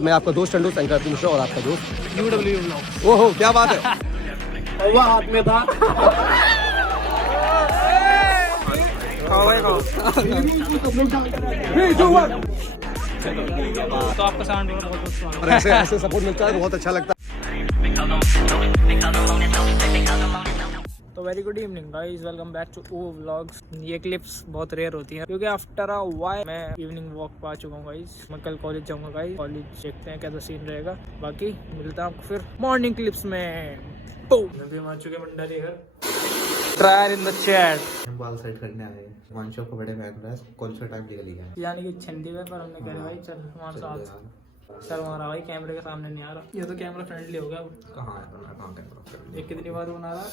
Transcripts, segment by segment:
मैं आपका दोस्त चंडू संक्रांति मिश्रा और आपका दोस्त UW व्लॉग्स। ओहो क्या बात है। कौवा हाथ में था। तो आपका साउंड बहुत बहुत स्वागत और ऐसे ऐसे सपोर्ट मिलता है बहुत अच्छा लगता है। तो very good evening guys, welcome back to our vlogs. ये क्लिप्स बहुत रेयर होती हैं क्योंकि आफ्टर अ व्हाइल मैं इवनिंग वॉक पर आ चुका हूँ गाइस। मैं कल कॉलेज जाऊंगा गाइस। कॉलेज देखते हैं कैसा सीन रहेगा, बाकी मिलता हूँ आपको फिर मॉर्निंग क्लिप्स में। अभी हम आ चुके हैं मंडारी घर। ट्रायर इन द चैट। हम बाल सेट करने आए हैं। हिमांशु को बड़े बैग में कौन सा टाइम निकल गया है। जाने की छंडी है पर हमने कहा भाई चल हमारे साथ। सर हमारा भाई कैमरे के सामने नहीं आ रहा। ये तो कैमरा फ्रेंडली हो गया। कहाँ है बना, कहाँ कैमरा? एक कितनी बार बना रहा।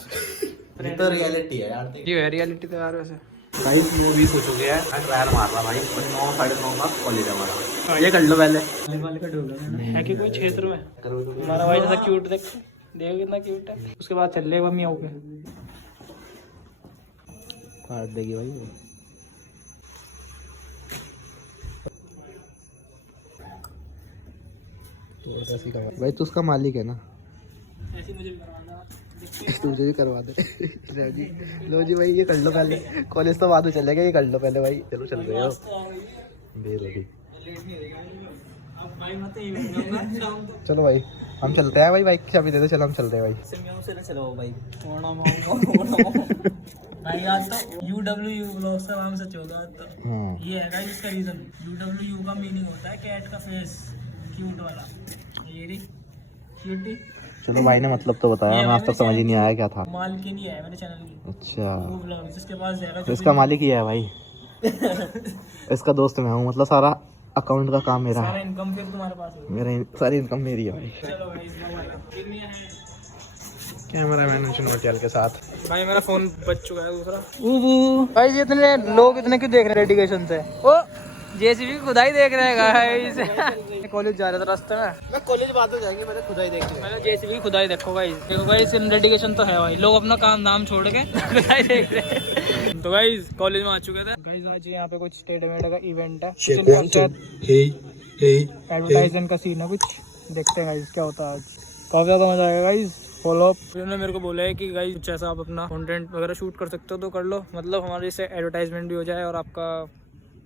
ये तो रियलिटी है यार। ये है रियलिटी तो यार वैसे। गाइस वो भी हो चुके हैं। मैं ट्रायल मार रहा भाई। 9 साढ़े 9 का कॉलेज हमारा। ये कर लो पहले वाले का ढूंढ है कि कोई क्षेत्र में हमारा भाई जैसा क्यूट देखो कितना क्यूट है। उसके बाद चल ले मम्मी आओगे काट देगी भाई। भाई तू उसका मालिक है ना। ऐसे मुझे भी करवाना। तुझे भी करवा दे। जी लो जी भाई, ये कर लो पहले। कॉलेज तो बाद में चलेगा, ये कर लो पहले भाई। चलो चल रहे हो बेलगी। चलो भाई हम चलते हैं भाई। बाइक की चाबी दे दो। चलो हम चलते हैं भाई। चलो भाई भाई आज तो UW व्लॉग्स का नाम सच होगा। तो ये है गाइस इसका रीजन। UW का मीनिंग होता है कैट का फेस, क्यूट वाला। ये री क्यूटी। चलो भाई ने मतलब तो बताया, मैं आज तक समझ ही नहीं आया क्या था। मालिक ही है मेरे चैनल की। अच्छा वो व्लॉग जिसके पास जाएगा तो इसका मालिक ही है भाई। इसका दोस्त मैं हूँ, मतलब सारा अकाउंट का काम मेरा सारा है। इनकम फिर तुम्हारे पास होगा। मेरा सारी इनकम मेरी है भाई। चलो गाइस कैमरा मैन नोटियाल के साथ। भाई मेरा फोन बच चुका है दूसरा। भाई ये इतने लोग इतने क्यों देख रहे हैं डेडिकेशन से? ओ जेसीबी खुदाई देख रहे हैं गाइस। कॉलेज जा रहा था रास्ते में। मैं कॉलेज बाद में जाएंगे, मैंने खुदाई देखी। मैंने जेसीबी खुदाई देखो गाइस। देखो गाइस इन डेडिकेशन तो है भाई। लोग अपना काम नाम छोड़ के खुदाई देख रहे हैं। तो गाइस कॉलेज में आ चुके थे गाइस। आज यहाँ पे कुछ टेढ़मेढ़ का इवेंट है। एडवर्टाइजमेंट का सीन है कुछ। देखते हैं गाइस क्या होता है आज। काफी ज्यादा मजा आएगा गाइस। फॉलो अप उन्होंने मेरे को बोला है कि गाइस कुछ ऐसा आप अपना कंटेंट वगैरह शूट कर सकते हो तो कर लो, मतलब हमारे से एडवर्टाइजमेंट भी हो जाए और आपका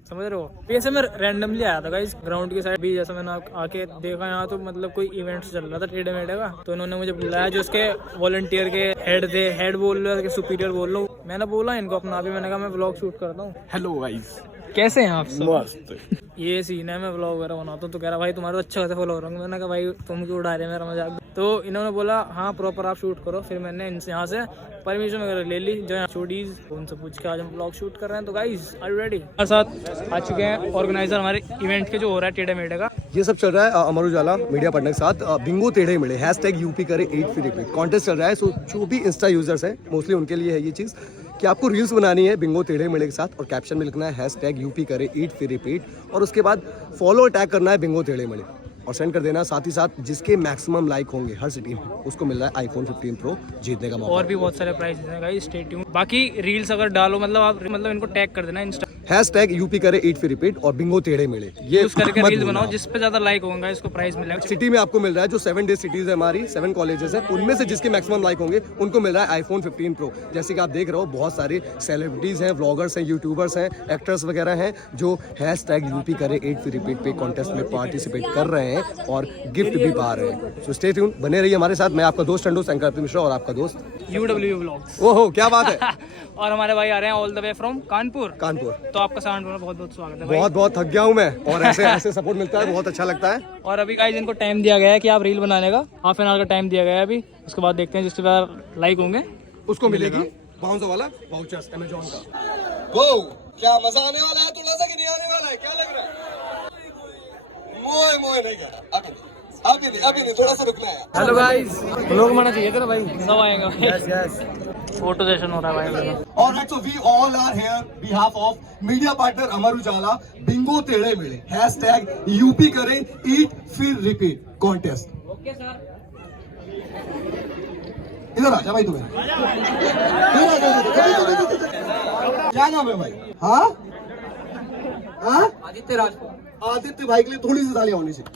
समझ रहे हो। वैसे मैं रैंडमली आया था गाइस ग्राउंड की साइड भी। जैसा मैंने आके देखा यहाँ तो मतलब कोई इवेंट चल रहा था टेढ़े मेढ़े का। तो इन्होंने मुझे बुलाया, जो उसके वॉलंटियर के हेड थे। हेड बोल रहे थे, सुपीरियर बोल रहा हूँ। मैंने बोला इनको अपना भी, मैंने कहा मैं व्लॉग शूट करता हूँ। हेलो गाइस, कैसे हैं आप सब? मस्त। ये सीन है, मैं व्लॉग वगैरह बनाता हूँ। तो कह रहा भाई तुम्हारा तो अच्छा खासा फॉलो हो रहा हूँ। मैंने कहा भाई तुम क्यों उड़ा रहे हैं मेरा मजाक। तो इन्होंने बोला हाँ प्रॉपर आप शूट करो। फिर मैंने इनसे यहाँ से परमिशन वगैरह ले ली, जो यहाँ स्टूडीज उनसे पूछ के आज हम व्लॉग शूट कर रहे हैं। तो गाइस आर यू रेडी? हमारे साथ आ चुके हैं ऑर्गेनाइजर हमारे इवेंट के, जो हो रहा है टेढ़े मेढ़े का। ये सब चल रहा है अमर उजाला मीडिया पार्टनर के साथ। बिंगो टेढ़े मिले #UP करे 8 फिर रिपीट कॉन्टेस्ट चल रहा है। सो जो भी इंस्टा यूजर्स हैं मोस्टली उनके लिए है ये चीज़ कि आपको रील्स बनानी है बिंगो टेढ़े मेढ़े के साथ और कैप्शन में लिखना है #UP करे 8 फिर रिपीट और उसके बाद फॉलो टैग करना है बिंगो टेढ़े मेढ़े और सेंड कर देना। साथ ही साथ जिसके मैक्सिमम लाइक होंगे हर सिटी में उसको मिल रहा है iPhone 15 Pro जीतने का मौका। और भी बहुत सारे प्राइजेस हैं गाइस, स्टे ट्यून। बाकी रील्स अगर डालो मतलब आप इनको टैग कर देना इंस्टा #UP करे 8 फिर रिपीट और बिंगो टेढ़े मेढ़े ये यूज करके रील्स बनाओ। जिस पे ज्यादा लाइक होगा इसको प्राइस मिलेगा। सिटी में आपको मिल रहा है जो 7 डे सिटीज है हमारी 7 कॉलेजेस है, उनमें से जिसके मैक्सिमम लाइक होंगे उनको मिल रहा है iPhone 15 Pro। जैसे कि आप देख रहे हो बहुत सारे सेलिब्रिटीज हैं, व्लॉगर्स हैं, यूट्यूबर्स हैं, एक्टर्स वगैरह हैं जो #UP करे 8 फिर रिपीट पे कॉन्टेस्ट में पार्टिसिपेट कर रहे हैं और गिफ्ट भी पा रहे हैं। सो स्टे ट्यून, बने रहिए हमारे साथ। मैं आपका दोस्त चंडू संक्रांति मिश्रा और आपका दोस्त UW व्लॉग्स। ओहो क्या बात है। और हमारे भाई आ रहे हैं all the way from Kanpur. तो आपका साउंड में बहुत बहुत स्वागत है भाई। बहुत थक गया हूँ मैं और ऐसे ऐसे सपोर्ट मिलता है बहुत अच्छा लगता है। और अभी गाइस इनको टाइम दिया गया है कि आप रील बनाने का ½ एन आवर का टाइम दिया गया है अभी। उसके बाद देखते हैं जिसके बाद लाइक होंगे उसको मिलेगी 500 वाला वाउचर्स अमेज़न का। वो क्या मजा आने वाला है, थोड़ा सा कि नहीं आने वाला है, क्या लग रहा है? मोए नहीं कर अभी नहीं थोड़ा सा रुकना है। हेलो गाइस, लोग माना चाहिए था ना भाई, सब आएगा। यस फोटो सेशन हो रहा है भाई। Alright, so we all are here behalf of media partner Amar Ujala Bingo टेढ़े मेढ़े #UP करे 8 फिर रिपीट कॉन्टेस्ट। ओके सर, इधर आजा भाई तुम्हें। क्या नाम है भाई? हाँ आदित्य राजपूत। आदित्य भाई के लिए थोड़ी सी तालियां होनी चाहिए।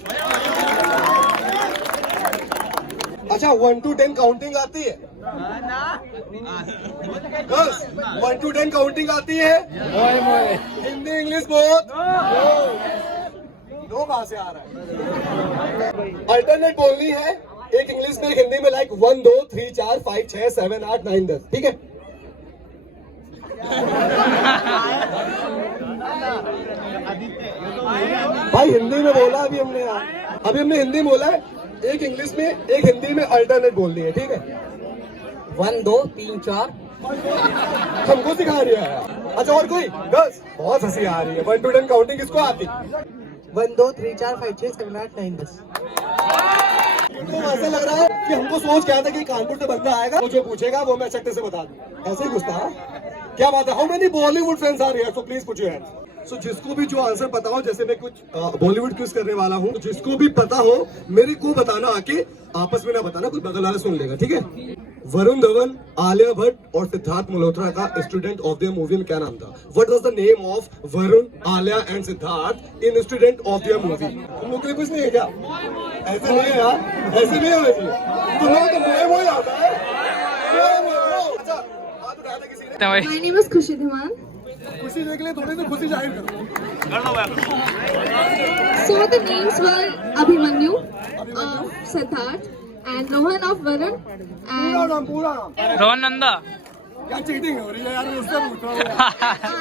अच्छा 1 to 10 काउंटिंग आती है? बस 1 to 10 काउंटिंग आती है? Hindi English both? दो कहां से आ रहा है? अल्टरनेट बोलनी है, एक इंग्लिश में एक हिंदी में, लाइक 1 2 3 4 5 6 7 8 9 10, ठीक है? भाई हिंदी में बोला अभी हमने हिंदी बोला है, एक इंग्लिश में एक हिंदी में अल्टरनेट बोलनी है, ठीक है? 1 2 3 4 हमको सिखा रही है। अच्छा और कोई गर्ल्स? बहुत हंसी आ रही है। 1 to 10 काउंटिंग किसको आती? 1 2 3 4 5 6 7 8 9 10। तो ऐसा लग रहा है कि हमको सोच क्या था कि कानपुर से बंदा आएगा, मुझे पूछेगा, वो मैं चट्टे से बता दूं। ऐसे ही घुसता है। क्या बात है? How many Bollywood friends are here? So please put your hands. So जिसको भी जो आंसर पता हो, जैसे मैं कुछ बॉलीवुड क्विज करने वाला हूँ, तो जिसको भी पता हो मेरे को बताना, आके आपस में ना बताना, कोई बगल वाला सुन लेगा, ठीक है? वरुण धवन, आलिया भट्ट और सिद्धार्थ मल्होत्रा का स्टूडेंट ऑफ द मूवी में क्या नाम था? What was the name of Varun, Alia and Siddharth in student of the movie? तुम लोग के लिए कुछ नहीं है क्या? ऐसे नहीं है यार, ऐसे नहीं होना चाहिए। तुम लोग तो मोए आता है। अच्छा हाथ उठाया था किसी ने? My name is Khushi Dhiman. खुशी देख ले, थोड़ी सी खुशी जाहिर करो। So the names were Abhimanyu of Siddharth and Rohan of Varun and पूरा नाम रोहन नंदा। क्या चीटिंग हो रही है यार? उससे पूछ रहा हूँ।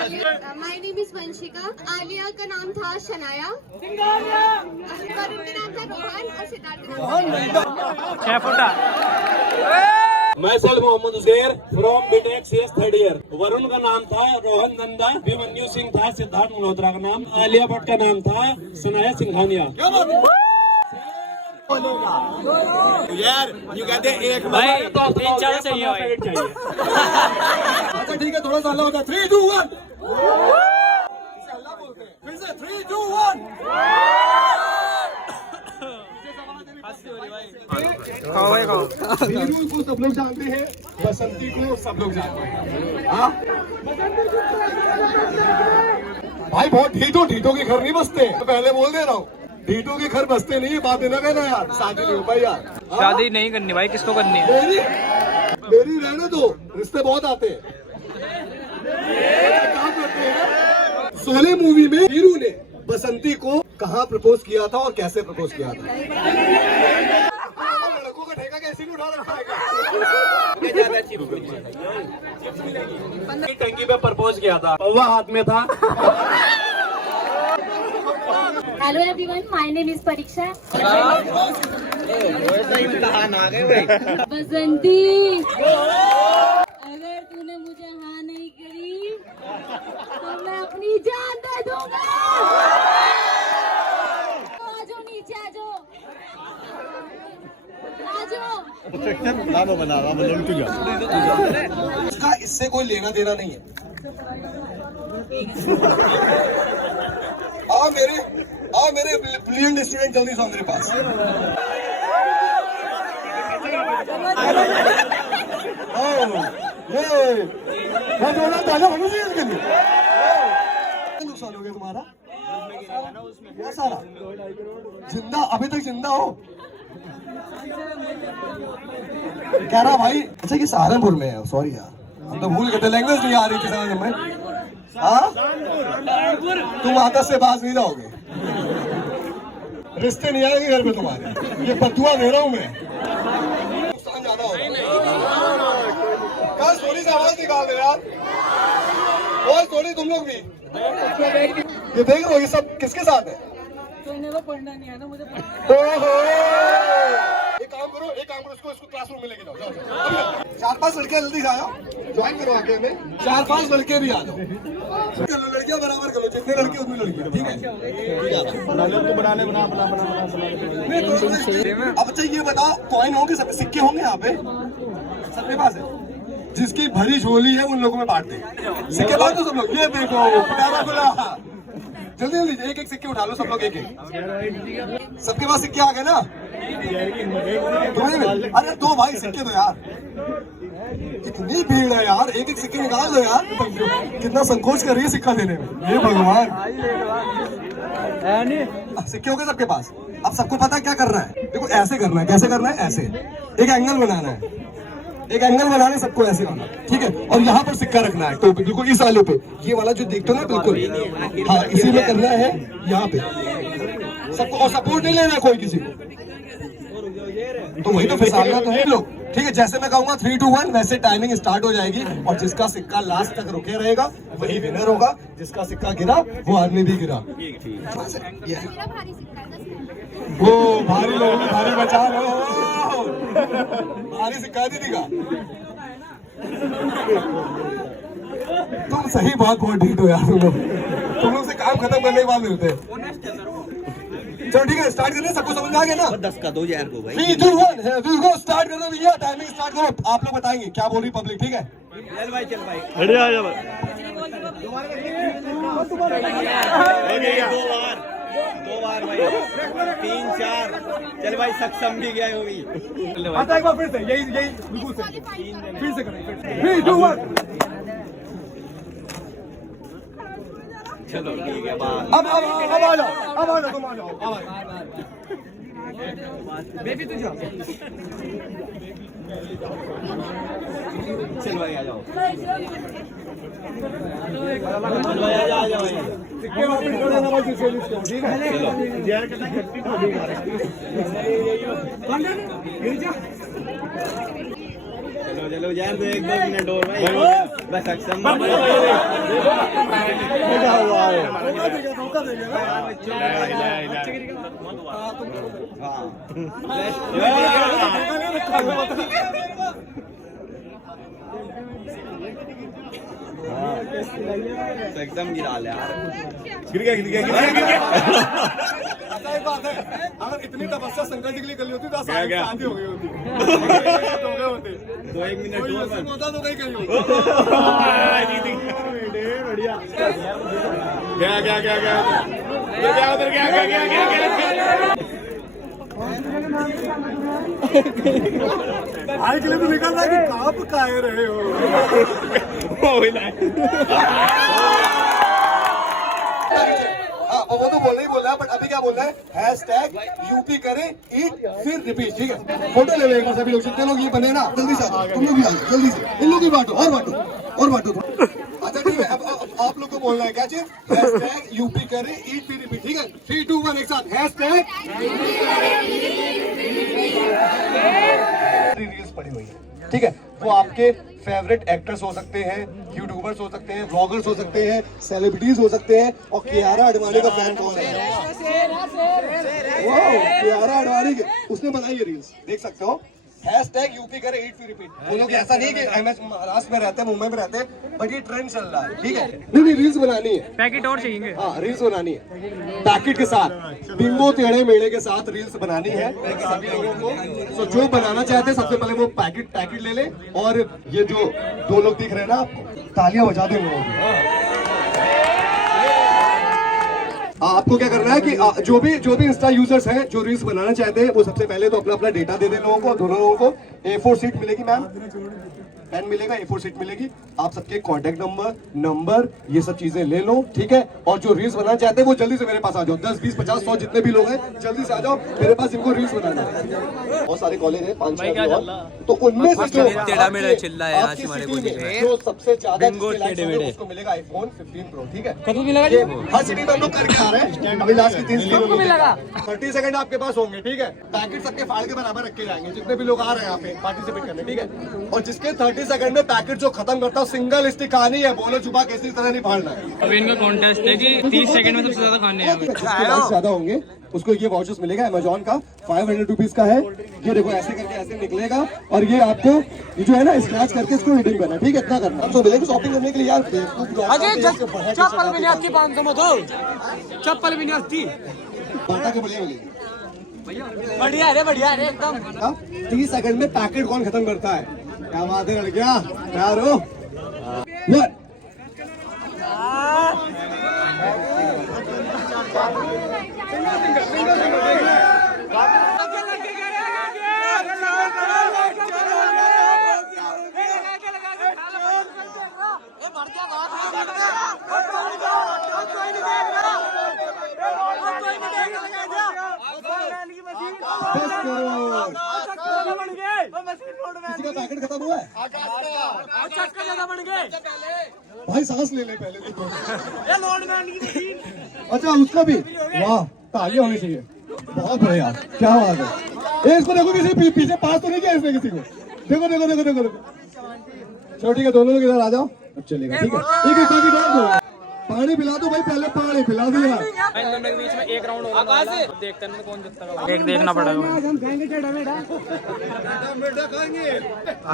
Alia. My name is Vanshika. Alia का नाम था शनाया, वरुण का नाम था रोहन और सिद्धार्थ का नाम था 6 फुटा। मैसल Mohammad Uzair from BTech CS 3rd year. Varun का नाम था रोहन नंदा, अभिमन्यु सिंह था सिद्धार्थ मल्होत्रा का नाम, आलिया भट्ट का नाम था सनाया सिंघानिया। यार यू कहते हैं एक भाई 3 4 चाहिए भाई। अच्छा ठीक है, थोड़ा सा हल्ला होता है। 3 2 1 हल्ला बोलते हैं। फिर से 3 2 1। वीरू को सब लोग जानते हैं, बसंती को सब लोग जानते हैं। हाँ भाई, बहुत ढीठो के घर नहीं बसते, तो पहले बोल दे रहा हूँ, ढीठो के घर बसते नहीं है। बात देना कहना यार, शादी नहीं हो पाई यार। हाँ? शादी नहीं करनी भाई, किसको करनी है? मेरी रहने दो, रिश्ते बहुत आते हैं। काम करते हैं। शोले मूवी में वीरू ने बसंती को कहाँ प्रपोज किया था और कैसे प्रपोज किया था? लड़कों का ठेका कैसे नहीं उठा रखा है? टंकी पे प्रपोज किया था, पौवा हाथ में था। Hello everyone, my name is Pariksha. बसंती, अगर तूने मुझे हाँ नहीं करी तो मैं अपनी जान दे दूंगा। आ जाओ नीचे, आ जाओ, आ जाओ। इसका इससे कोई लेना देना नहीं है। आओ मेरे ब्रिलियंट स्टूडेंट, जल्दी से मेरे पास। नुकसान हो गया तुम्हारा? क्या सारा जिंदा, अभी तक जिंदा हो? कह रहा भाई, अच्छा कि सहारनपुर में है। सॉरी यार, हम तो भूल गए थे, लैंग्वेज नहीं आ रही थी समझ में। हाँ तुम आदत से बाज नहीं जाओगे, रिश्ते नहीं आएंगे घर में तुम्हारे। ये बदुआ दे रहा हूँ मैं। नुकसान ज्यादा हो रहा है। कल सोनी से आवाज निकाल दे यार। और सोनी तुम लोग भी ये देख रहे हो, ये सब किसके साथ है? पढ़ना नहीं है ना मुझे। एक काम करो, इसको क्लासरूम में लेके जाओ। 4-5 लड़कियां जल्दी से आ जाओ, ज्वाइन करो आके हमें। 4-5 लड़के भी आ जाओ, लड़कियां बराबर करो, जितने लड़के उतनी लड़कियां, ठीक है? अब अच्छा ये बताओ, कॉइन होंगे, सब सिक्के होंगे यहाँ पे? सबके पास है? जिसकी भरी झोली है उन लोगों में बांट दे। सिक्के बांट दो सब लोग। ये देखो फटाफट खुला, जल्दी जल्दी एक सिक्के उठा लो सब लोग, एक सबके पास सिक्के आ गए ना? अरे दो भाई सिक्के दो यार, इतनी भीड़ है यार, एक सिक्के निकाल दो यार। कितना संकोच कर रही है सिक्का देने में, ये भगवान। सिक्के हो गए सबके पास। अब सबको पता है क्या करना है। देखो ऐसे करना है, कैसे करना है, ऐसे एक एंगल बनाना है, एक एंगल बनाना है सबको ऐसे वाला, ठीक है। और यहाँ पर सिक्का रखना है टोपी, बिल्कुल इस वाले पे, ये वाला जो देखते हो ना, बिल्कुल हाँ इसी में करना है यहाँ पे सबको। और सपोर्ट नहीं लेना है कोई किसी को, तो वही तो फिसलना तो है लोग, ठीक है। जैसे मैं कहूंगा 3, 2, 1 वैसे टाइमिंग स्टार्ट हो जाएगी, और जिसका सिक्का लास्ट तक रुके रहेगा वही विनर होगा। जिसका सिक्का गिरा वो आदमी भी गिरा। मेरा भारी सिक्का है 10 का। वो भारी लोगों को भारी बचा लो, भारी सिक्का दीदी का। तुम सही बहुत ढीठ हो यार, तुम लोग से काम खत्म करने के बाद मिलते हैं। चलो ठीक है, स्टार्ट करने सबको समझ आ गया ना। 10 का दो यार को भाई। 3, 2, 1 विल गो, स्टार्ट करो भैया, टाइमिंग स्टार्ट करो। आप लोग बताएंगे क्या बोल रही पब्लिक, ठीक है। चल भाई चल भाई। बढ़िया आ जा दो बार भाई, 3, 4 चल भाई, सक्षम भी गया होगी। आता एक बार फिर से, यही बिल्कुल से फिर से करें। 3, 2, 1 चलो ठीक है बात। अब आ जाओ, तुम आ जाओ। बेबी तू जाओ, चल भाई आ जाओ। चल भाई आ जाओ भाई। सिक्के वापस कर देना भाई, ठीक है। चलो चलो यार, 1-2 मिनट और भाई, बस सक्षम। एकदम गिरा ले यार, गिर गया। ऐसा एक बात है, अगर इतनी तपस्या संकट के लिए कर ली होती तो शांति हो गई होती। 2-1 मिनट और होता तो कहीं कहीं बढ़िया। भाई के लिए तो निकल रहा कि कहाँ पर काहे रहे हो। वो तो बोल नहीं बोल रहा, बट अभी क्या बोल रहा है, #UP करें ईट फिर रिपीट, ठीक है। फोटो ले लेंगे सभी लोग, जितने लोग ये बने ना, जल्दी से तुम लोग भी आओ, जल्दी से इन लोग भी बांटो और बांटो। अच्छा ठीक है, अब आप लोग को बोलना है क्या चाहिए, #UP करें ईट फिर रिपीट, ठीक है। 3, 2, 1 एक साथ, रील्स पड़ी हुई है, ठीक है। वो आपके फेवरेट एक्टर्स हो सकते हैं, यूट्यूबर्स हो सकते हैं, ब्लॉगर्स हो सकते हैं, सेलिब्रिटीज हो सकते हैं। और कियारा आडवाणी का फैन कौन है? वाह, कियारा आडवाणी उसने बनाई है रील्स, देख सकते हो। #UP करें ईट फिर रिपीट। वो लोग ऐसा नहीं कि MS महाराष्ट्र में रहते हैं, मुंबई में रहते हैं, बट ये ट्रेंड चल रहा है, ठीक है। नहीं रील्स बनानी है, पैकेट और चाहिए। हाँ रील्स बनानी है, पैकेट के साथ, बिंगो टेढ़े मेढ़े के साथ रील्स बनानी है सभी लोगों को। तो जो बनाना चाहते हैं सबसे पहले वो पैकेट ले ले। और ये जो 2 लोग दिख रहे हैं ना आपको, तालियां बजा दें लोगों को। आपको क्या करना है कि जो भी इंस्टा यूजर्स हैं जो रील्स बनाना चाहते हैं, वो सबसे पहले तो अपना डेटा दे दें लोगों को। दोनों लोगों को A4 शीट मिलेगी मैम, पेन मिलेगा, A4 शीट मिलेगी। आप सबके कॉन्टेक्ट नंबर ये सब चीजें ले लो, ठीक है। और जो रील्स बनाना चाहते हैं वो जल्दी से मेरे पास आ जाओ। 10, 20, 50, 100 जितने भी लोग हैं जल्दी से आ जाओ मेरे पास, इनको रील्स बनाना है। बहुत सारे कॉलेज है, 5-6, तो उनमें से जो सबसे ज्यादा उसको मिलेगा iPhone 15 Pro, ठीक है। हर सिटी में हम लोग करके आ रहे हैं, अभी लास्ट की 3 सिटी मिलेगा। 30 सेकंड आपके पास होंगे, ठीक है। पैकेट सबके फाड़ के बराबर रखे जाएंगे जितने भी लोग आ रहे हैं यहाँ पे पार्टिसिपेट करने, ठीक है। और जिसके 30 सेकंड में पैकेट जो खत्म करता है, सिंगल स्टिक खानी है, बोलो छुपा किसी तरह नहीं फाड़ना है। अब इनका कॉन्टेस्ट है कि 30 सेकंड में सबसे ज्यादा खाने हैं। जिसके लाइक्स ज्यादा होंगे उसको ये वाउचर्स मिलेगा अमेजोन का, 500 रुपीज का है। ये देखो ऐसे करके ऐसे निकलेगा, और ये आपको ये जो है ना स्क्रैच करके इसको रिडीम करना, ठीक है। इतना करना तो मिलेगा शॉपिंग करने के लिए यार। चप्पल भी नहीं आती 500 में, तो चप्पल भी नहीं आती, बाटा के बढ़िया मिलेगी, बढ़िया है एकदम। 30 सेकंड में पैकेट कौन खत्म करता है? क्या बात है लड़कियां, तैयार हो? 1 बढ़ किसी का पैकेट खत्म हुआ है? भाई सांस ले ले पहले तो। अच्छा उसका भी, वाह तालियां होनी चाहिए, बहुत बढ़िया यार, क्या बात है। ए इसको देखो, किसी पीछे पास तो नहीं किया इसने किसी को, देखो देखो देखो देखो देखो। चलो ठीक है, दोनों लोग इधर आ जाओ, अब चलेगा। ठीक है ठीक है, बाकी डाल दो, पानी पिला दो भाई, पहले पानी पिला दो यार। इन दोनों के बीच में एक राउंड होगा, अब देखते हैं कौन जीतता है। एक देखना पड़ेगा।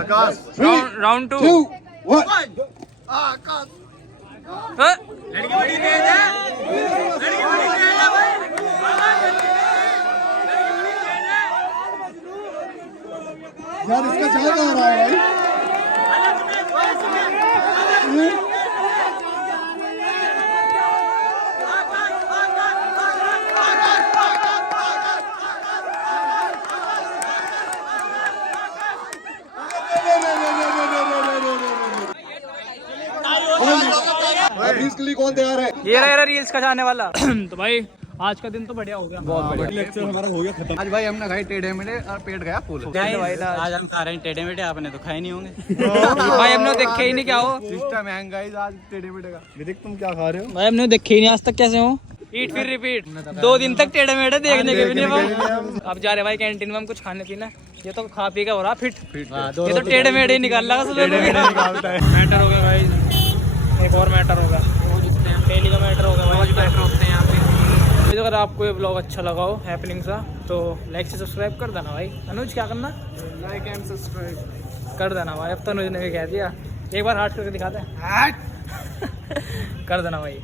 आकाश राउंड 2 2 1 यार इसका चाल कहाँ रहा है भाई? अभी इसके लिए कौन तैयार है? ये रहा रील्स का जाने वाला। तो भाई आज का दिन तो बढ़िया हो गया, बहुत बढ़िया। लेक्चर हमारा हो गया खत्म। आज भाई हमने खाई टेढ़े मेढ़े और पेट गया फुल। आज हम खा रहे हैं टेढ़े मेढ़े, आपने तो खाए नहीं होंगे। भाई हमने देखे ही नहीं क्या हो। सिस्टम हैंग गाइस आज टेढ़े मेढ़े का। विदिक तुम क्या खा रहे हो? भाई हमने देखे ही नहीं आज तक कैसे हो। ईट फिर रिपीट, 2 दिन तक टेढ़े मेढ़े देखने के भी नहीं हम। अब जा रहे भाई कैंटीन में हम कुछ खाने पीना। ये तो खा पी के हो रहा फिट, ये तो टेढ़े मेढ़े निकाल लगा सुबह। मैटर हो गया भाई, एक और मैटर होगा, डेली का मैटर होगा भाई, मैटर होते हैं यहाँ पे। अगर आपको ये ब्लॉग अच्छा लगा हो हैपनिंग सा, तो लाइक से सब्सक्राइब कर देना भाई। अनुज क्या करना? लाइक एंड सब्सक्राइब कर देना भाई। अब तो अनुज ने भी कह दिया, एक बार हार्ट करके दिखाते हैं। कर देना भाई।